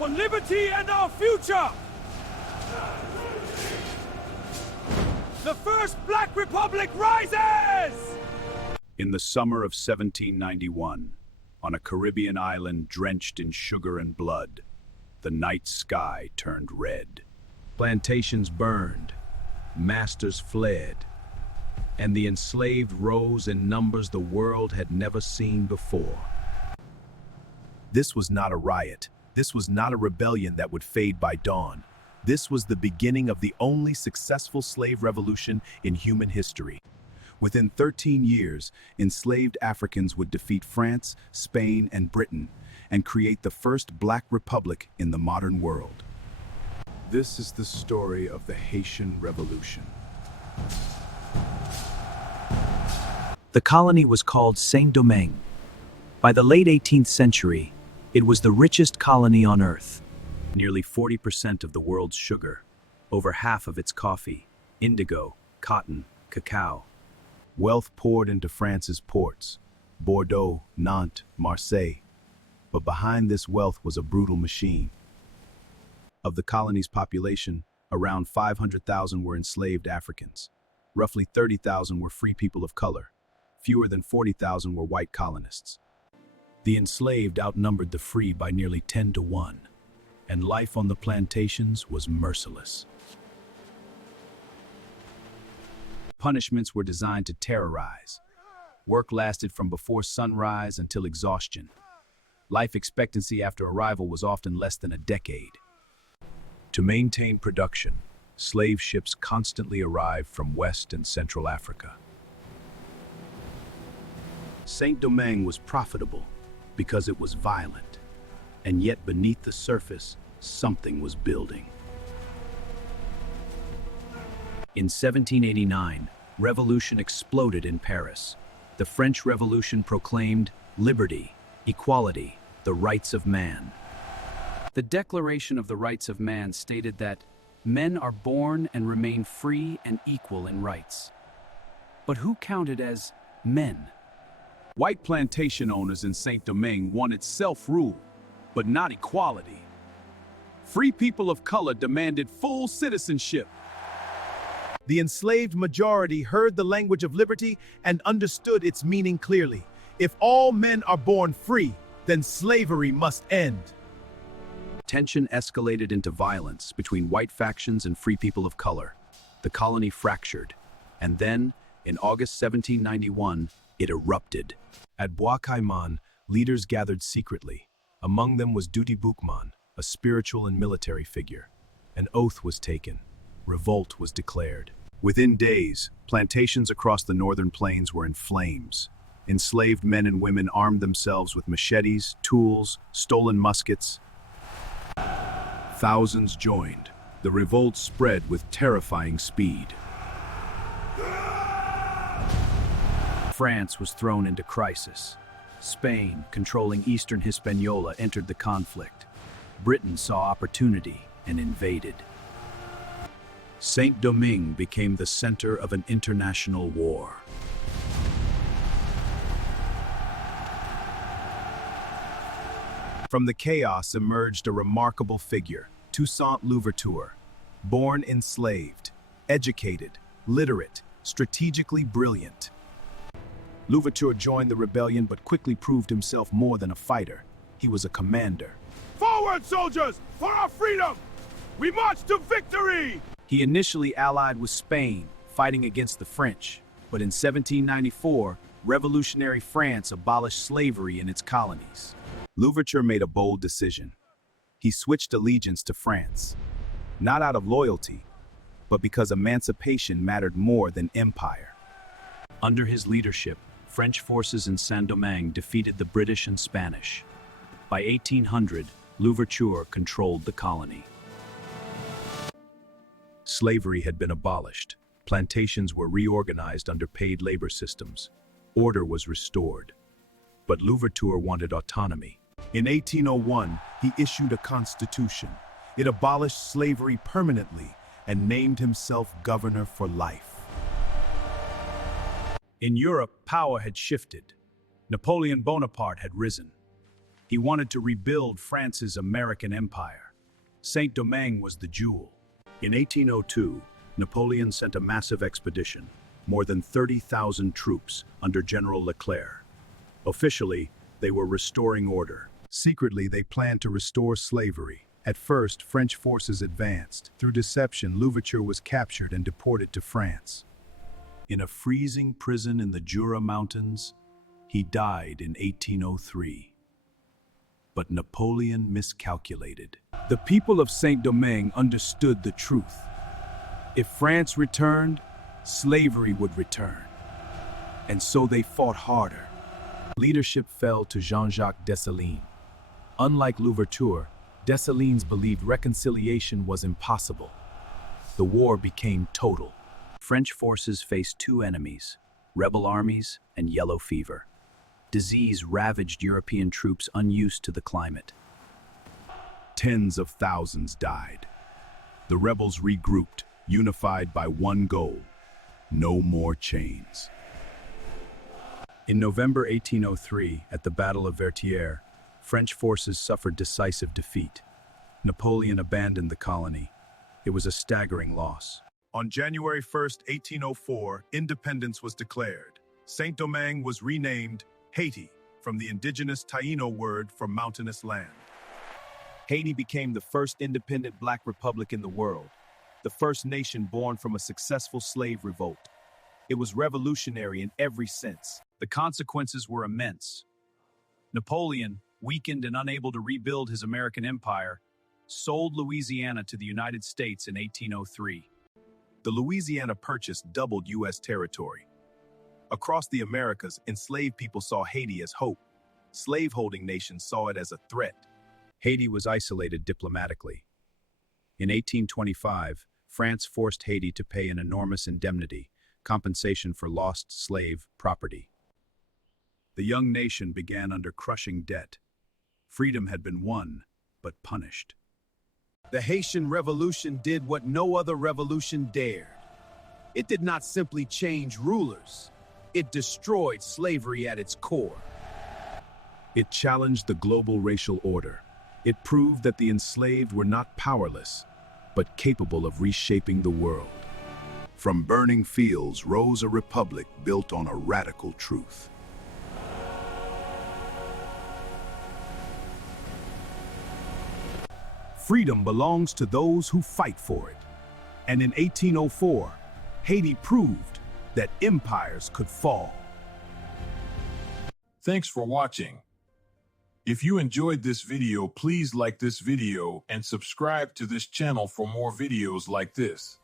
for liberty and our future! The first Black Republic rises! In the summer of 1791, on a Caribbean island drenched in sugar and blood, the night sky turned red. Plantations burned, masters fled, and the enslaved rose in numbers the world had never seen before. This was not a riot. This was not a rebellion that would fade by dawn. This was the beginning of the only successful slave revolution in human history. Within 13 years, enslaved Africans would defeat France, Spain, and Britain, and create the first Black Republic in the modern world. This is the story of the Haitian Revolution. The colony was called Saint-Domingue. By the late 18th century, it was the richest colony on earth. Nearly 40% of the world's sugar, over half of its coffee, indigo, cotton, cacao. Wealth poured into France's ports, Bordeaux, Nantes, Marseille. But behind this wealth was a brutal machine. Of the colony's population, around 500,000 were enslaved Africans. Roughly 30,000 were free people of color. Fewer than 40,000 were white colonists. The enslaved outnumbered the free by nearly 10 to 1, and life on the plantations was merciless. Punishments were designed to terrorize. Work lasted from before sunrise until exhaustion. Life expectancy after arrival was often less than a decade. To maintain production, slave ships constantly arrived from West and Central Africa. Saint-Domingue was profitable because it was violent, and yet beneath the surface, something was building. In 1789, revolution exploded in Paris. The French Revolution proclaimed liberty, equality, the rights of man. The Declaration of the Rights of Man stated that men are born and remain free and equal in rights. But who counted as men? White plantation owners in Saint-Domingue wanted self-rule, but not equality. Free people of color demanded full citizenship. The enslaved majority heard the language of liberty and understood its meaning clearly. If all men are born free, then slavery must end. Tension escalated into violence between white factions and free people of color. The colony fractured, and then, in August 1791, it erupted. At Bois Caïman, leaders gathered secretly. Among them was Duty Boukman, a spiritual and military figure. An oath was taken. Revolt was declared. Within days, plantations across the northern plains were in flames. Enslaved men and women armed themselves with machetes, tools, stolen muskets. Thousands joined. The revolt spread with terrifying speed. France was thrown into crisis. Spain, controlling eastern Hispaniola, entered the conflict. Britain saw opportunity and invaded. Saint-Domingue became the center of an international war. From the chaos emerged a remarkable figure, Toussaint Louverture. Born enslaved, educated, literate, strategically brilliant. Louverture joined the rebellion but quickly proved himself more than a fighter. He was a commander. Forward, soldiers, for our freedom! We march to victory! He initially allied with Spain, fighting against the French. But in 1794, revolutionary France abolished slavery in its colonies. Louverture made a bold decision. He switched allegiance to France, not out of loyalty, but because emancipation mattered more than empire. Under his leadership, French forces in Saint-Domingue defeated the British and Spanish. By 1800, Louverture controlled the colony. Slavery had been abolished. Plantations were reorganized under paid labor systems. Order was restored. But Louverture wanted autonomy. In 1801, he issued a constitution. It abolished slavery permanently and named himself governor for life. In Europe, power had shifted. Napoleon Bonaparte had risen. He wanted to rebuild France's American empire. Saint-Domingue was the jewel. In 1802, Napoleon sent a massive expedition, more than 30,000 troops under General Leclerc. Officially, they were restoring order. Secretly, they planned to restore slavery. At first, French forces advanced. Through deception, Louverture was captured and deported to France. In a freezing prison in the Jura Mountains, he died in 1803. But Napoleon miscalculated. The people of Saint-Domingue understood the truth. If France returned, slavery would return. And so they fought harder. Leadership fell to Jean-Jacques Dessalines. Unlike Louverture, Dessalines believed reconciliation was impossible. The war became total. French forces faced two enemies, rebel armies and yellow fever. Disease ravaged European troops unused to the climate. Tens of thousands died. The rebels regrouped, unified by one goal: no more chains. In November 1803, at the Battle of Vertières, French forces suffered decisive defeat. Napoleon abandoned the colony. It was a staggering loss. On January 1st, 1804, independence was declared. Saint-Domingue was renamed Haiti, from the indigenous Taino word for mountainous land. Haiti became the first independent Black republic in the world, the first nation born from a successful slave revolt. It was revolutionary in every sense. The consequences were immense. Napoleon, weakened and unable to rebuild his American empire, sold Louisiana to the United States in 1803. The Louisiana Purchase doubled U.S. territory. Across the Americas, enslaved people saw Haiti as hope. Slaveholding nations saw it as a threat. Haiti was isolated diplomatically. In 1825, France forced Haiti to pay an enormous indemnity, compensation for lost slave property. The young nation began under crushing debt. Freedom had been won, but punished. The Haitian Revolution did what no other revolution dared. It did not simply change rulers. It destroyed slavery at its core. It challenged the global racial order. It proved that the enslaved were not powerless, but capable of reshaping the world. From burning fields rose a republic built on a radical truth. Freedom belongs to those who fight for it. And in 1804, Haiti proved that empires could fall. Thanks for watching. If you enjoyed this video, please like this video and subscribe to this channel for more videos like this.